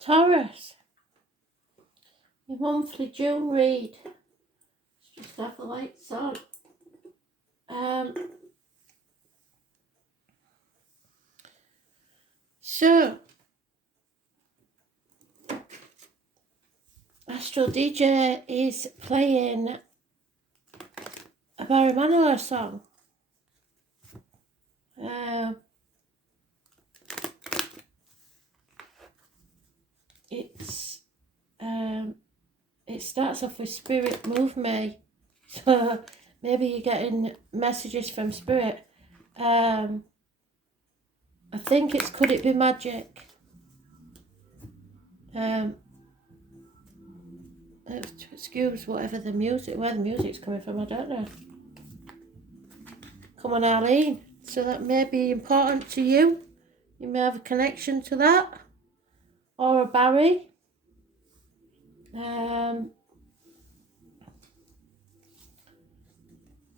Taurus, your monthly June read. Let's just have the lights on. So, Astral DJ is playing a Barry Manilow song. It starts off with Spirit Move Me. So maybe you're getting messages from Spirit. I think it's Could It Be Magic? Excuse whatever where the music's coming from, I don't know. Come on, Arlene. So that may be important to you. You may have a connection to that. Or a Barry.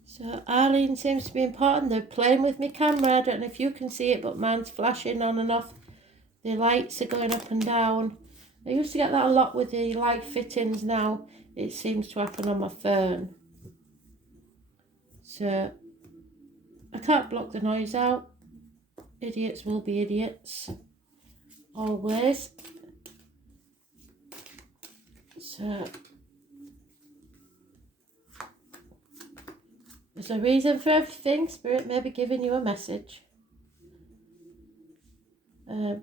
So Arlene seems to be important. They're playing with my camera. I don't know if you can see it, but mine's flashing on and off. The lights are going up and down. I used to get that a lot with the light fittings. Now it seems to happen on my phone. So I can't block the noise out. Idiots will be idiots. Always. So there's a reason for everything. Spirit may be giving you a message.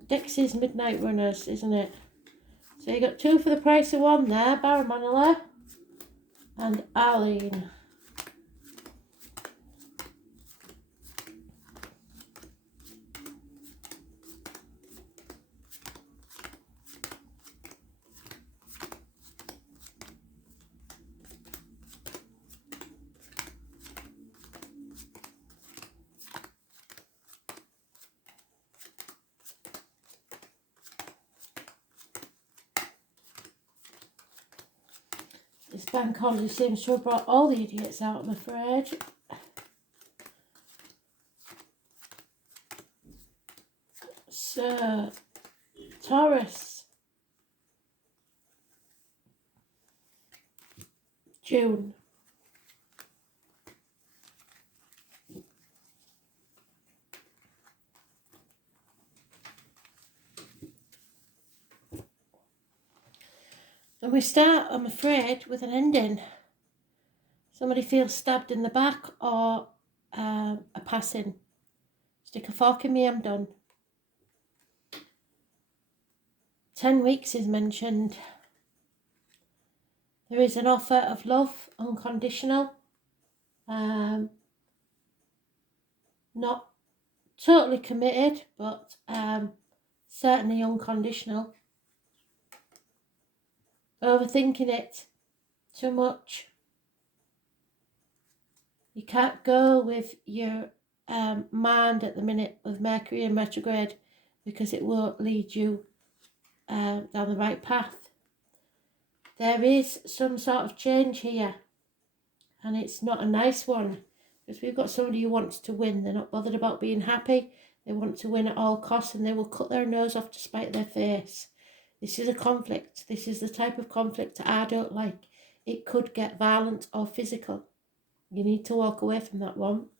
Dixie's Midnight Runners, isn't it? So you got 2 for the price of 1 there. Barry Manilow and Arlene. This bank holiday seems to have brought all the idiots out, I'm afraid. So, Taurus. June. And we start, I'm afraid, with an ending. Somebody feels stabbed in the back or a passing. Stick a fork in me, I'm done. 10 weeks is mentioned. There is an offer of love, unconditional. Not totally committed, but certainly unconditional. Overthinking it too much. You can't go with your mind at the minute with Mercury in retrograde because it won't lead you down the right path. There is some sort of change here, and it's not a nice one, because we've got somebody who wants to win. They're not bothered about being happy. They want to win at all costs, and they will cut their nose off to spite their face. This is a conflict. This is the type of conflict I don't like. It could get violent or physical. You need to walk away from that one.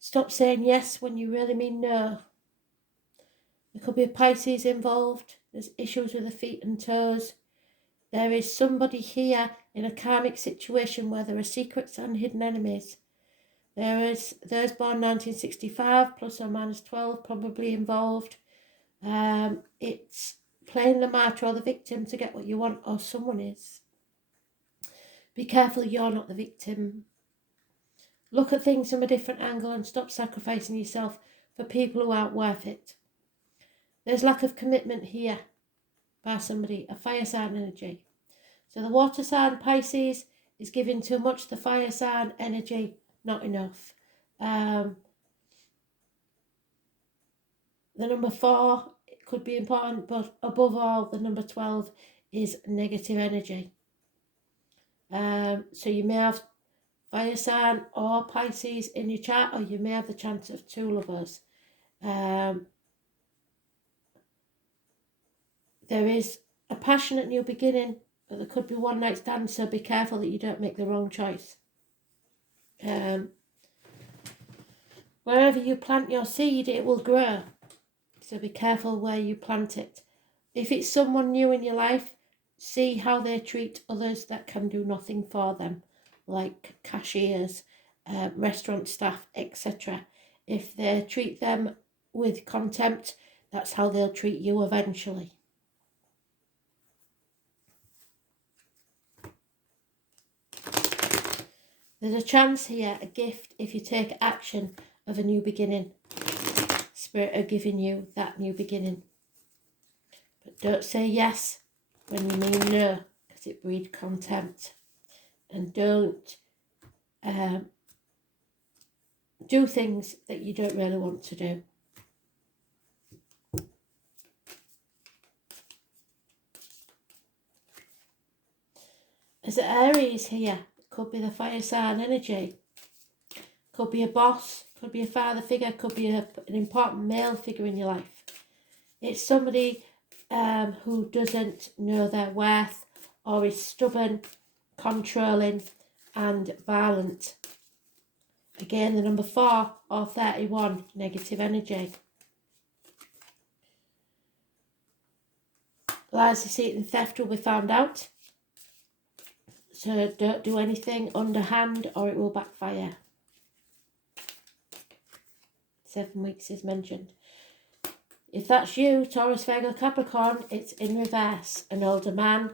Stop saying yes when you really mean no. There could be a Pisces involved. There's issues with the feet and toes. There is somebody here in a karmic situation where there are secrets and hidden enemies. There is those born 1965 plus or minus 12 probably involved. It's playing the martyr or the victim to get what you want, or someone is. Be careful you're not the victim. Look at things from a different angle and stop sacrificing yourself for people who aren't worth it. There's lack of commitment here by somebody, a fire sign energy. So the water sign, Pisces, is giving too much. The fire sign energy, not enough. The number 4 could be important, but above all, the number 12 is negative energy. So you may have fire sign or Pisces in your chart, or you may have the chance of 2 lovers. There is a passionate new beginning, but there could be one night stand, so be careful that you don't make the wrong choice. Wherever you plant your seed, it will grow. So be careful where you plant it. If it's someone new in your life, see how they treat others that can do nothing for them, like cashiers, restaurant staff, etc. If they treat them with contempt, that's how they'll treat you eventually. There's a chance here, a gift, if you take action of a new beginning. Spirit are giving you that new beginning. But don't say yes when you mean no, because it breeds contempt. And don't do things that you don't really want to do. As an Aries here, could be the fire sign energy. Could be a boss, could be a father figure, could be an important male figure in your life. It's somebody who doesn't know their worth or is stubborn, controlling and violent. Again, the number 4 or 31, negative energy. Lies, deceit and theft will be found out. So don't do anything underhand or it will backfire. 7 weeks is mentioned. If that's you, Taurus, Virgo, Capricorn, it's in reverse. An older man,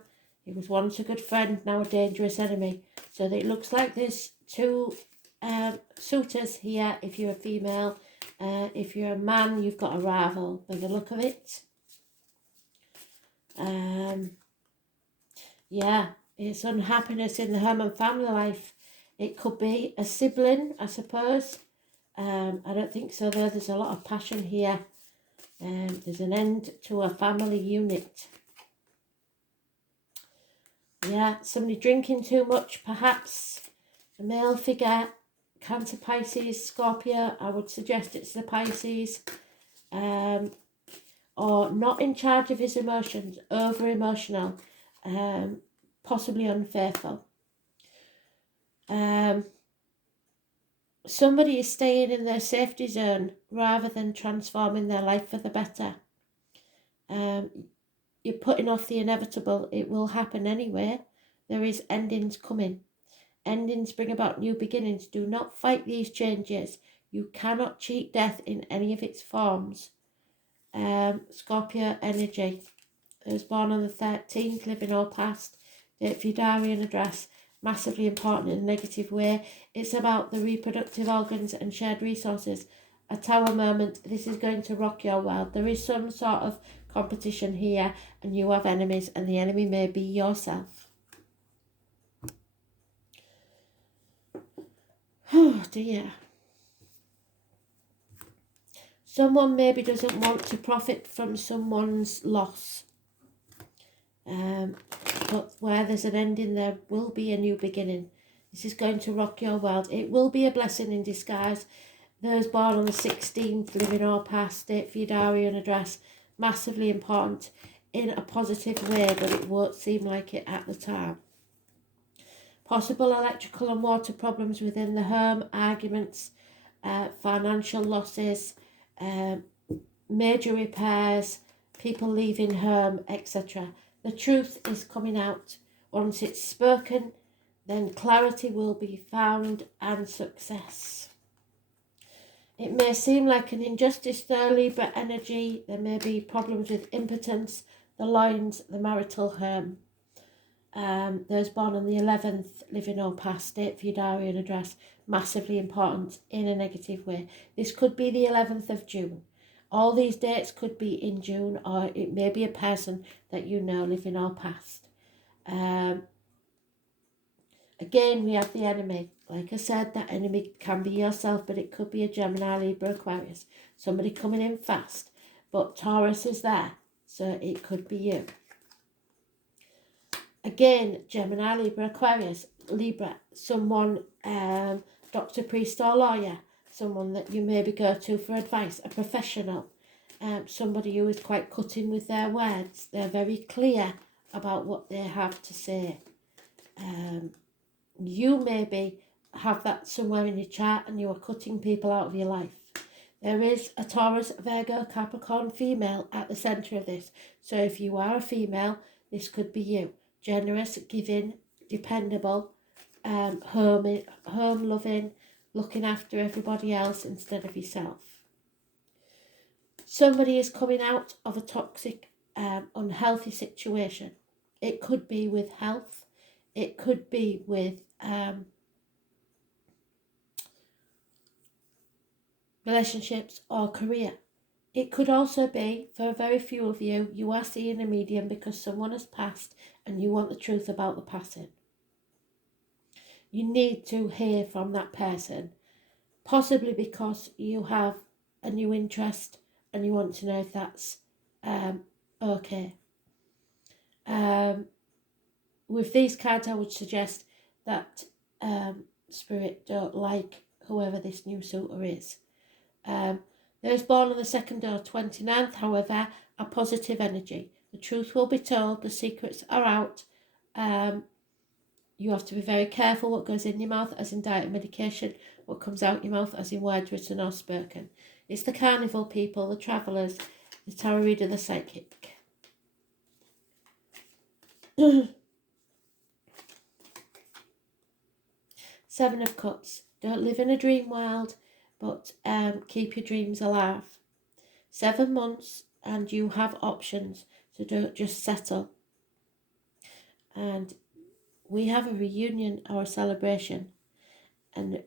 he was once a good friend, now a dangerous enemy. So it looks like there's 2 suitors here if you're a female. If you're a man, you've got a rival by the look of it. Yeah, it's unhappiness in the home and family life. It could be a sibling, I suppose. I don't think so though. There's a lot of passion here. There's an end to a family unit. Yeah, somebody drinking too much, perhaps. A male figure, Cancer, Pisces, Scorpio. I would suggest it's the Pisces. Or not in charge of his emotions, over emotional, possibly unfaithful. Somebody is staying in their safety zone rather than transforming their life for the better. You're putting off the inevitable. It will happen anyway. There is endings coming. Endings bring about new beginnings. Do not fight these changes. You cannot cheat death in any of its forms. Scorpio energy. I was born on the 13th, living or past. Date for your diary and address. Massively important in a negative way. It's about the reproductive organs and shared resources. A tower moment. This is going to rock your world. There is some sort of competition here and you have enemies and the enemy may be yourself. Oh dear. Someone maybe doesn't want to profit from someone's loss. But where there's an ending, there will be a new beginning. This is going to rock your world. It will be a blessing in disguise. Those born on the 16th, living or past, date for your diary and address. Massively important in a positive way, but it won't seem like it at the time. Possible electrical and water problems within the home, arguments, financial losses, major repairs, people leaving home, etc. The truth is coming out. Once it's spoken, then clarity will be found and success. It may seem like an injustice though, Libra energy. There may be problems with impotence, the loins, the marital home. Those born on the 11th, living or past, date for your diary and address. Massively important in a negative way. This could be the 11th of June. All these dates could be in June, or it may be a person that you know, living or past. Again, we have the enemy. Like I said, that enemy can be yourself, but it could be a Gemini, Libra, Aquarius. Somebody coming in fast. But Taurus is there, so it could be you. Again, Gemini, Libra, Aquarius, Libra, someone, doctor, priest or lawyer, someone that you maybe go to for advice, a professional. somebody who is quite cutting with their words. They're very clear about what they have to say. You maybe have that somewhere in your chart and you are cutting people out of your life. There is a Taurus, Virgo, Capricorn female at the centre of this. So if you are a female, this could be you. Generous, giving, dependable, home loving, looking after everybody else instead of yourself. Somebody is coming out of a toxic, unhealthy situation. It could be with health. It could be with relationships or career. It could also be, for a very few of you, you are seeing a medium because someone has passed and you want the truth about the passing. You need to hear from that person, possibly because you have a new interest and you want to know if that's okay. With these cards, I would suggest that Spirit don't like whoever this new suitor is. Those born on the 2nd or 29th, however, are positive energy. The truth will be told, the secrets are out. You have to be very careful what goes in your mouth, as in diet and medication, what comes out your mouth, as in words written or spoken. It's the carnival people, the travellers, the tarot reader, the psychic. Seven of Cups. Don't live in a dream world, but keep your dreams alive. 7 months and you have options, so don't just settle. And we have a reunion or a celebration, and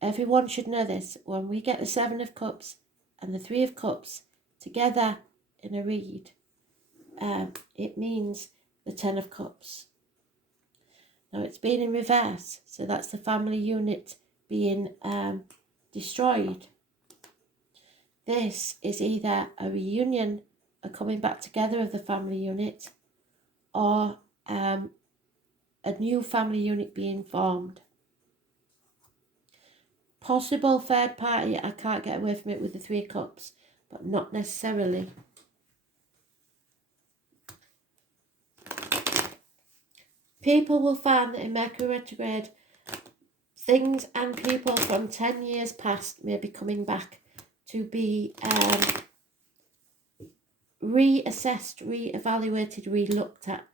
everyone should know this. When we get the 7 of Cups and the 3 of Cups together in a read, it means the 10 of Cups. Now it's been in reverse, so that's the family unit being destroyed. This is either a reunion, a coming back together of the family unit, or a new family unit being formed. Possible third party, I can't get away from it with the 3 of Cups, but not necessarily. People will find that in Mercury retrograde, things and people from 10 years past may be coming back to be reassessed, re-evaluated, re-looked at.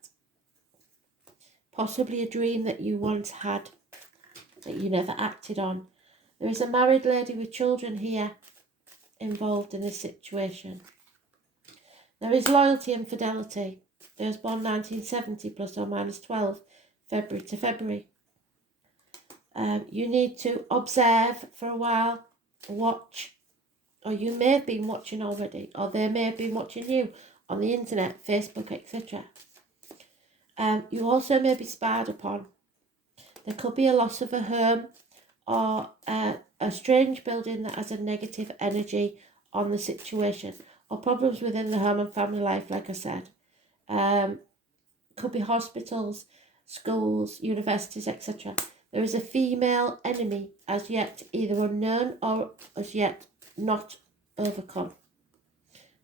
Possibly a dream that you once had that you never acted on. There is a married lady with children here involved in this situation. There is loyalty and fidelity. Those born 1970 plus or minus 12, February to February. You need to observe for a while, watch, or you may have been watching already, or they may have been watching you on the internet, Facebook, etc. You also may be spied upon. There could be a loss of a home or a strange building that has a negative energy on the situation, or problems within the home and family life, like I said. Could be hospitals, schools, universities, etc. There is a female enemy as yet either unknown or as yet not overcome.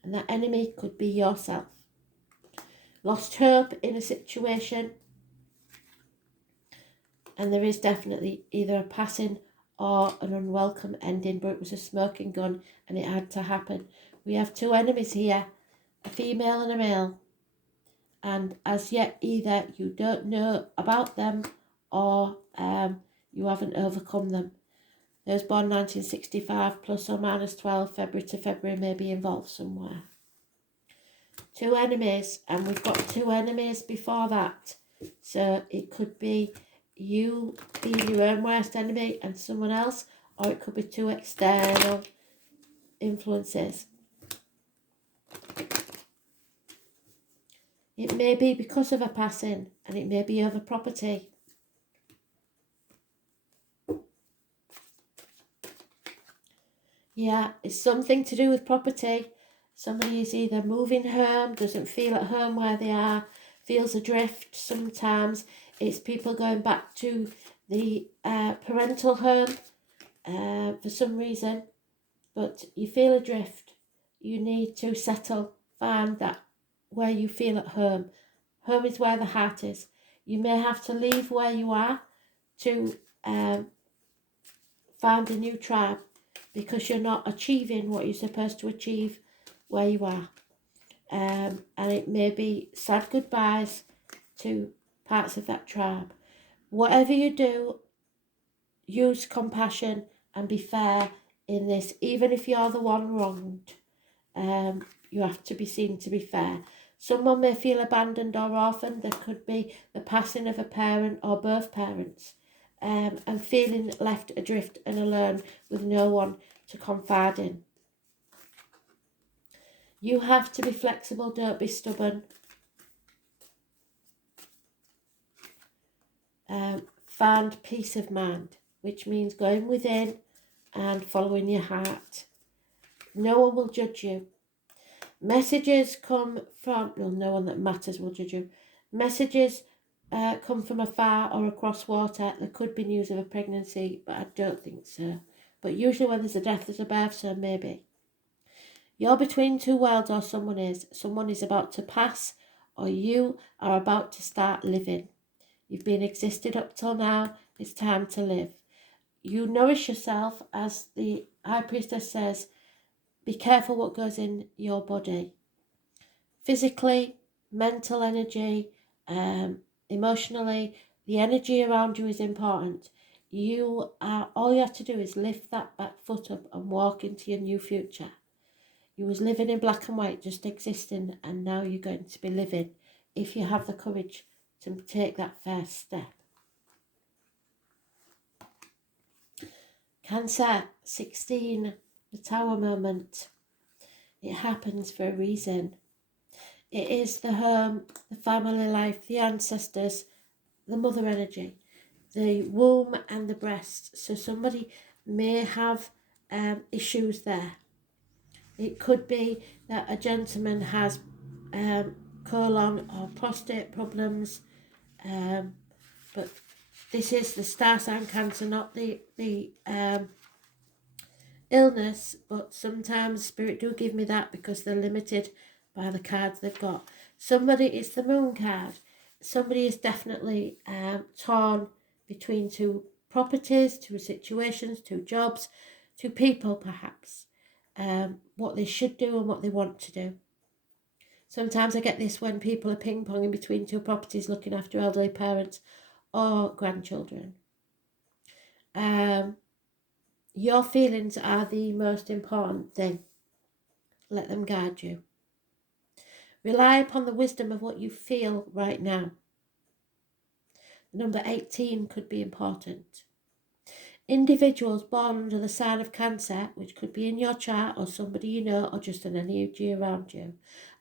And that enemy could be yourself. Lost hope in a situation. And there is definitely either a passing or an unwelcome ending, but it was a smoking gun and it had to happen. We have 2 enemies here, a female and a male. And as yet either you don't know about them or you haven't overcome them. Those born 1965 plus or minus 12, February to February may be involved somewhere. 2 enemies, and we've got 2 enemies before that. So it could be you being your own worst enemy and someone else, or it could be 2 external influences. It may be because of a passing, and it may be over property. Yeah, it's something to do with property. Somebody is either moving home, doesn't feel at home where they are, feels adrift. Sometimes it's people going back to the parental home for some reason, but you feel adrift. you need to settle, find that where you feel at home. Home is where the heart is. You may have to leave where you are to find a new tribe because you're not achieving what you're supposed to achieve where you are. And it may be sad goodbyes to parts of that tribe. Whatever you do, use compassion and be fair in this. Even if you're the one wronged, you have to be seen to be fair. Someone may feel abandoned or orphaned. There could be the passing of a parent or both parents, and feeling left adrift and alone with no one to confide in. You have to be flexible, don't be stubborn. Find peace of mind, which means going within and following your heart. No one will judge you. Messages come from, well, no one that matters will judge you. Messages come from afar or across water. There could be news of a pregnancy, but I don't think so. But usually when there's a death, there's a birth, so maybe. You're between two worlds, or someone is. Someone is about to pass, or you are about to start living. You've been existed up till now. It's time to live. You nourish yourself, as the High Priestess says. Be careful what goes in your body. Physically, mental energy, emotionally, the energy around you is important. All you have to do is lift that back foot up and walk into your new future. You was living in black and white, just existing, and now you're going to be living if you have the courage to take that first step. Cancer 16, the Tower moment. It happens for a reason. It is the home, the family life, the ancestors, the mother energy, the womb and the breast. So somebody may have issues there. It could be that a gentleman has colon or prostate problems, but this is the star sign Cancer, not the illness, but sometimes Spirit do give me that because they're limited by the cards they've got. Somebody, it's the Moon card. Somebody is definitely torn between two properties, two situations, two jobs, two people perhaps. What they should do and what they want to do. Sometimes I get this when people are ping-ponging between two properties looking after elderly parents or grandchildren. Your feelings are the most important thing. Let them guide you. Rely upon the wisdom of what you feel right now. Number 18 could be important. Individuals born under the sign of Cancer, which could be in your chart or somebody you know or just an energy around you,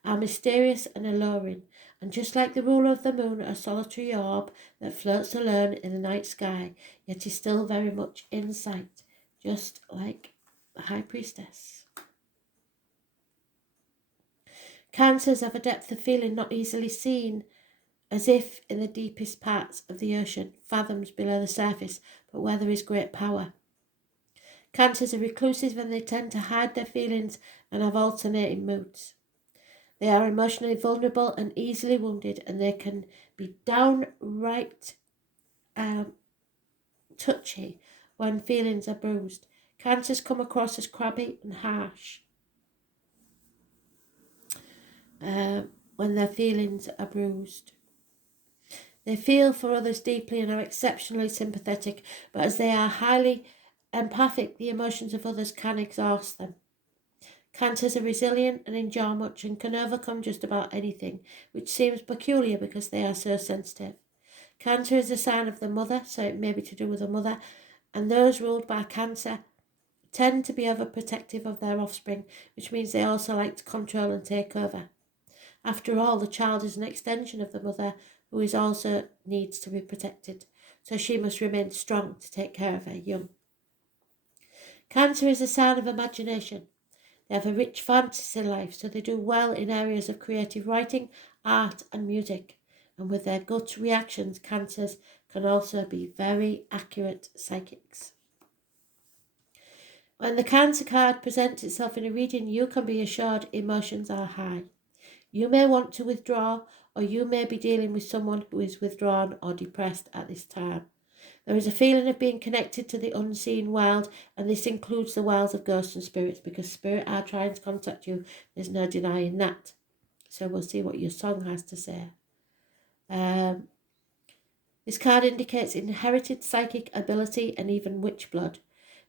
are mysterious and alluring, and just like the ruler of the moon, a solitary orb that floats alone in the night sky, yet is still very much in sight, just like the High Priestess. Cancers have a depth of feeling not easily seen, as if in the deepest parts of the ocean, fathoms below the surface, but where there is great power. Cancers are reclusive and they tend to hide their feelings and have alternating moods. They are emotionally vulnerable and easily wounded, and they can be downright touchy when feelings are bruised. Cancers come across as crabby and harsh when their feelings are bruised. They feel for others deeply and are exceptionally sympathetic, but as they are highly empathic, the emotions of others can exhaust them. Cancers are resilient and endure much and can overcome just about anything, which seems peculiar because they are so sensitive. Cancer is a sign of the mother, so it may be to do with the mother, and those ruled by Cancer tend to be overprotective of their offspring, which means they also like to control and take over. After all, the child is an extension of the mother, who is also needs to be protected, so she must remain strong to take care of her young. Cancer is a sign of imagination. They have a rich fantasy life, so they do well in areas of creative writing, art and music. And with their gut reactions, Cancers can also be very accurate psychics. When the Cancer card presents itself in a reading, you can be assured emotions are high. You may want to withdraw, or you may be dealing with someone who is withdrawn or depressed at this time. There is a feeling of being connected to the unseen world, and this includes the worlds of ghosts and spirits, because spirit are trying to contact you. There's no denying that. So we'll see what your song has to say. This card indicates inherited psychic ability and even witch blood.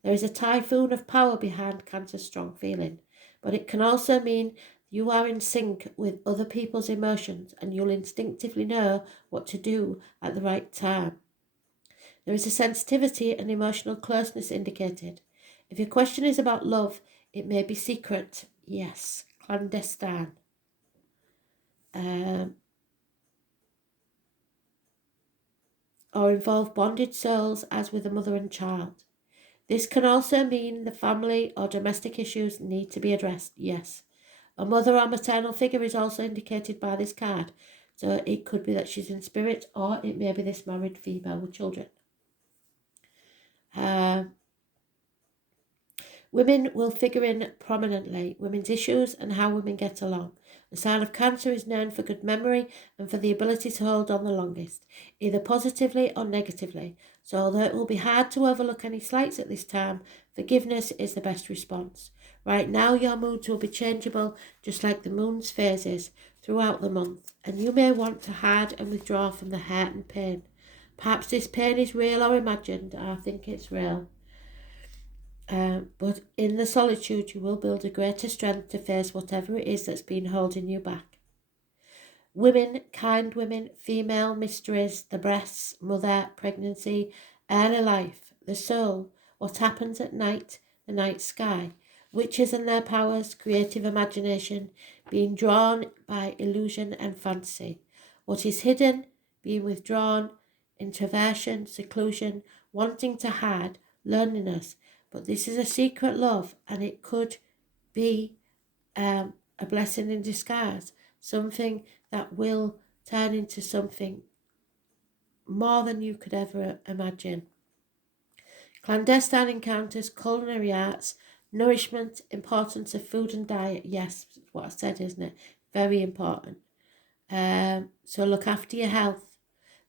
There is a typhoon of power behind Cancer's strong feeling, but it can also mean you are in sync with other people's emotions and you'll instinctively know what to do at the right time. There is a sensitivity and emotional closeness indicated. If your question is about love, it may be secret, yes, clandestine. Or involve bonded souls as with a mother and child. This can also mean the family or domestic issues need to be addressed, yes. A mother or maternal figure is also indicated by this card, so it could be that she's in spirit, or it may be this married female with children. Women will figure in prominently, women's issues and how women get along. The sign of Cancer is known for good memory and for the ability to hold on the longest, either positively or negatively. So although it will be hard to overlook any slights at this time, forgiveness is the best response. Right now your moods will be changeable, just like the moon's phases, throughout the month, and you may want to hide and withdraw from the hurt and pain. Perhaps this pain is real or imagined. I think it's real. But in the solitude, you will build a greater strength to face whatever it is that's been holding you back. Women, kind women, female mysteries, the breasts, mother, pregnancy, early life, the soul, what happens at night, the night sky, witches and their powers, creative imagination, being drawn by illusion and fantasy, what is hidden, being withdrawn, introversion, seclusion, wanting to hide, loneliness. But this is a secret love, and it could be a blessing in disguise, something that will turn into something more than you could ever imagine. Clandestine encounters, culinary arts, nourishment, importance of food and diet. Yes, what I said, isn't it? Very important. So look after your health.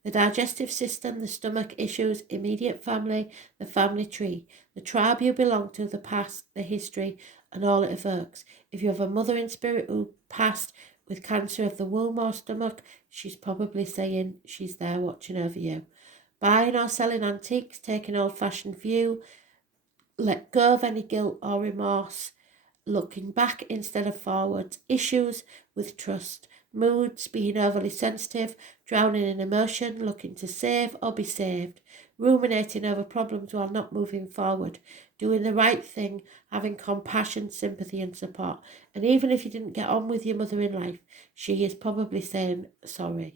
The digestive system, the stomach issues, immediate family, the family tree, the tribe you belong to, the past, the history, and all it evokes. If you have a mother in spirit who passed with cancer of the womb or stomach, she's probably saying she's there watching over you. Buying or selling antiques, taking old-fashioned view, let go of any guilt or remorse, looking back instead of forwards, issues with trust, moods, being overly sensitive, drowning in emotion, looking to save or be saved, ruminating over problems while not moving forward, doing the right thing, having compassion, sympathy and support. And even if you didn't get on with your mother in life, she is probably saying sorry.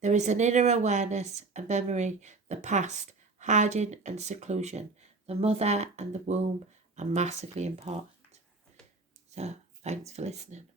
There is an inner awareness, a memory, the past, hiding and seclusion. The mother and the womb are massively important. So, thanks for listening.